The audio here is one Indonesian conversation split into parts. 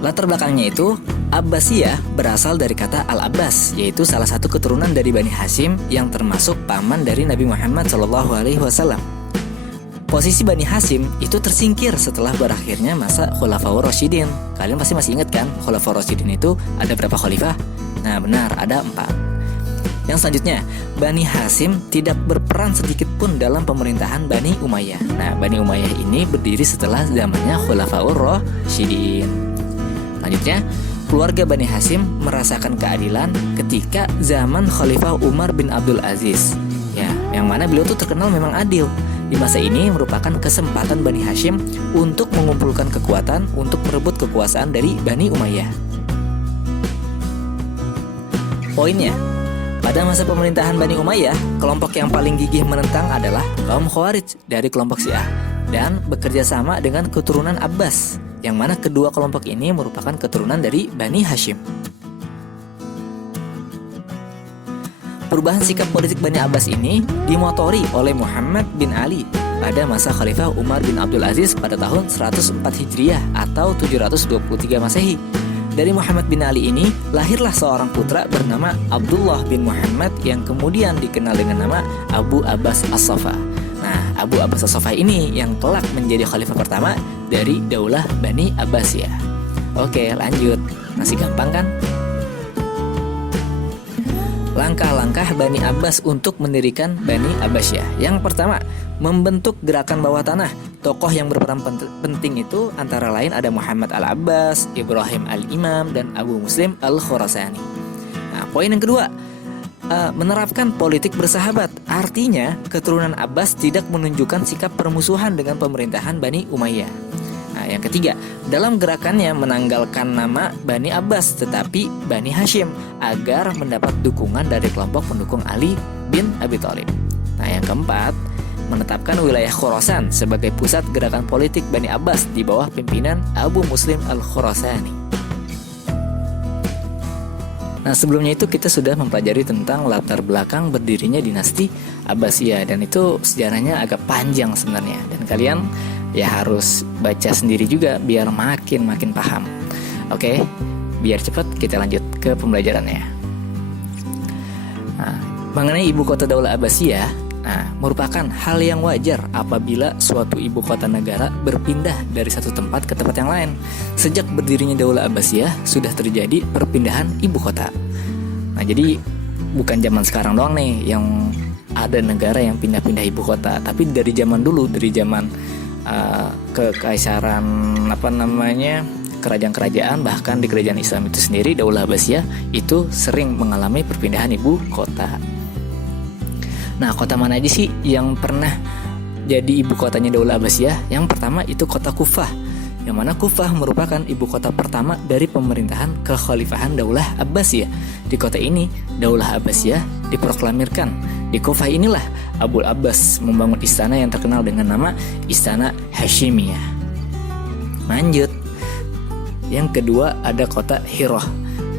Latar belakangnya itu, Abbasiyah berasal dari kata Al-Abbas, yaitu salah satu keturunan dari Bani Hashim yang termasuk paman dari Nabi Muhammad SAW. Posisi Bani Hashim itu tersingkir setelah berakhirnya masa Khulafaur Rasyidin. Kalian pasti masih ingat kan, Khulafaur Rasyidin itu ada berapa khalifah? Nah benar, ada 4. Yang selanjutnya, Bani Hashim tidak berperan sedikit pun dalam pemerintahan Bani Umayyah. Nah, Bani Umayyah ini berdiri setelah zamannya Khulafaur Rasyidin. Selanjutnya, keluarga Bani Hashim merasakan keadilan ketika zaman Khalifah Umar bin Abdul Aziz. Ya, yang mana beliau tuh terkenal memang adil. Di masa ini merupakan kesempatan Bani Hashim untuk mengumpulkan kekuatan untuk merebut kekuasaan dari Bani Umayyah. Poinnya, pada masa pemerintahan Bani Umayyah, kelompok yang paling gigih menentang adalah kaum Khawarij dari kelompok Syiah dan bekerja sama dengan keturunan Abbas, yang mana kedua kelompok ini merupakan keturunan dari Bani Hashim. Perubahan sikap politik Bani Abbas ini dimotori oleh Muhammad bin Ali pada masa Khalifah Umar bin Abdul Aziz pada tahun 104 Hijriah atau 723 Masehi. Dari Muhammad bin Ali ini lahirlah seorang putra bernama Abdullah bin Muhammad yang kemudian dikenal dengan nama Abu Abbas As-Saffah. Nah, Abu Abbas As-Saffah ini yang kelak menjadi khalifah pertama dari Daulah Bani Abbasiyah. Oke, lanjut. Masih gampang kan? Langkah-langkah Bani Abbas untuk mendirikan Bani Abbasiyah. Yang pertama, membentuk gerakan bawah tanah. Tokoh yang berperan penting itu antara lain ada Muhammad Al-Abbas, Ibrahim Al-Imam, dan Abu Muslim Al-Khurasani. Nah, poin yang kedua, menerapkan politik bersahabat. Artinya, keturunan Abbas tidak menunjukkan sikap permusuhan dengan pemerintahan Bani Umayyah. Nah, yang ketiga, dalam gerakannya menanggalkan nama Bani Abbas tetapi Bani Hashim agar mendapat dukungan dari kelompok pendukung Ali bin Abi Thalib. Nah, yang keempat, menetapkan wilayah Khurasan sebagai pusat gerakan politik Bani Abbas di bawah pimpinan Abu Muslim Al-Khurasani. Nah, sebelumnya itu kita sudah mempelajari tentang latar belakang berdirinya dinasti Abbasiyah, dan itu sejarahnya agak panjang sebenarnya, dan kalian ya harus baca sendiri juga biar makin paham. Oke, biar cepat kita lanjut ke pembelajarannya. Nah, mengenai ibu kota Daulah Abbasiyah, merupakan hal yang wajar apabila suatu ibu kota negara berpindah dari satu tempat ke tempat yang lain. Sejak berdirinya Daulah Abbasiyah sudah terjadi perpindahan ibu kota. Nah, jadi bukan zaman sekarang doang nih yang ada negara yang pindah-pindah ibu kota, tapi dari zaman dulu, dari zaman kekaisaran kerajaan-kerajaan, bahkan di kerajaan Islam itu sendiri, Daulah Abbasiyah itu sering mengalami perpindahan ibu kota. Nah, kota mana aja sih yang pernah jadi ibu kotanya Daulah Abbasiyah? Yang pertama itu kota Kufah, yang mana Kufah merupakan ibu kota pertama dari pemerintahan kekhalifahan Daulah Abbasiyah. Di kota ini, Daulah Abbasiyah diproklamirkan. Di Kufah inilah Abu Abbas membangun istana yang terkenal dengan nama Istana Hashimiyah. Lanjut. Yang kedua ada kota Hirah.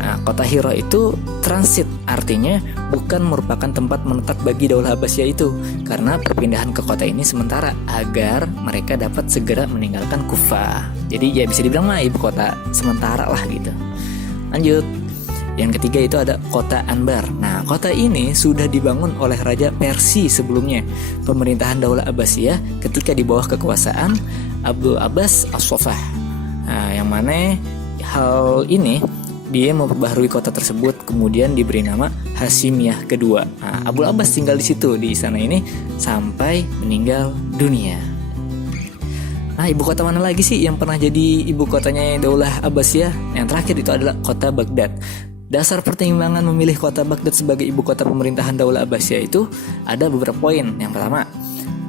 Nah, kota Hirah itu transit, artinya bukan merupakan tempat menetap bagi Daulah Abbasiyah itu, karena perpindahan ke kota ini sementara agar mereka dapat segera meninggalkan Kufah. Jadi ya bisa dibilang mah ibu kota sementara lah gitu. Lanjut. Yang ketiga itu ada kota Anbar. Nah, kota ini sudah dibangun oleh Raja Persia sebelumnya. Pemerintahan Daulah Abbasiyah ketika di bawah kekuasaan Abu Abbas As-Saffah. Nah, yang mana hal ini dia memperbaharui kota tersebut, kemudian diberi nama Hashimiyah kedua. Nah, Abu Abbas tinggal di situ, di istana ini sampai meninggal dunia. Nah, ibu kota mana lagi sih yang pernah jadi ibu kotanya Daulah Abbasiyah? Yang terakhir itu adalah kota Baghdad. Dasar pertimbangan memilih kota Baghdad sebagai ibu kota pemerintahan Daulah Abbasiyah itu ada beberapa poin. Yang pertama,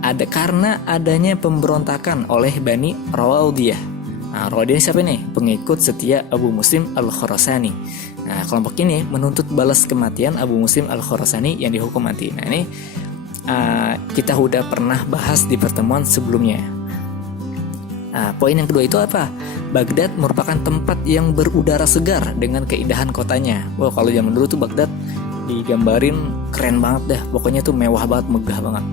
ada karena adanya pemberontakan oleh Bani Rawaldiyah. Nah, Rawaldiyah siapa nih? Pengikut setia Abu Muslim Al-Khurasani. Nah, kelompok ini menuntut balas kematian Abu Muslim Al-Khurasani yang dihukum mati. Nah, ini kita udah pernah bahas di pertemuan sebelumnya. Nah, poin yang kedua itu apa? Baghdad merupakan tempat yang berudara segar dengan keindahan kotanya. Wah, kalau zaman dulu tuh Baghdad digambarin keren banget dah. Pokoknya tuh mewah banget, megah banget.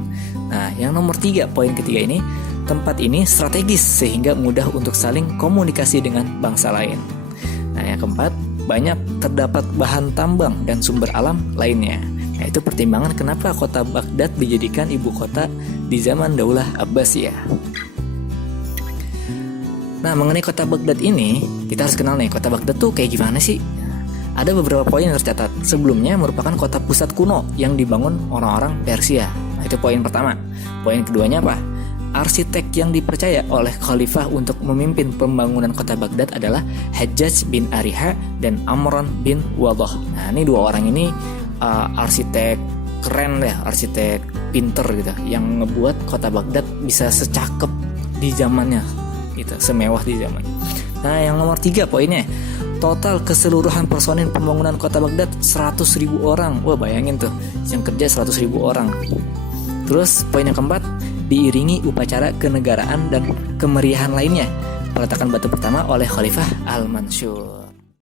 Nah, yang nomor 3, poin ketiga ini, tempat ini strategis sehingga mudah untuk saling komunikasi dengan bangsa lain. yang keempat, banyak terdapat bahan tambang dan sumber alam lainnya. Nah, itu pertimbangan kenapa kota Baghdad dijadikan ibu kota di zaman Daulah Abbasiyah. Nah, mengenai kota Baghdad ini, kita harus kenal nih, kota Baghdad tuh kayak gimana sih? Ada beberapa poin yang tercatat. Sebelumnya merupakan kota pusat kuno yang dibangun orang-orang Persia. Nah, itu poin pertama. Poin keduanya apa? Arsitek yang dipercaya oleh khalifah untuk memimpin pembangunan kota Baghdad adalah Hajjaj bin Ariha dan Amran bin Wadah. Nah, ini dua orang ini arsitek keren deh, arsitek pinter gitu, yang ngebuat kota Baghdad bisa secakep di zamannya gitu, semewah di zaman. Nah, yang nomor 3 poinnya, total keseluruhan personil pembangunan kota Baghdad 100.000 orang. Wah, bayangin tuh, yang kerja 100.000 orang. Terus poin yang keempat, diiringi upacara kenegaraan dan kemeriahan lainnya. Peletakan batu pertama oleh Khalifah Al-Mansur.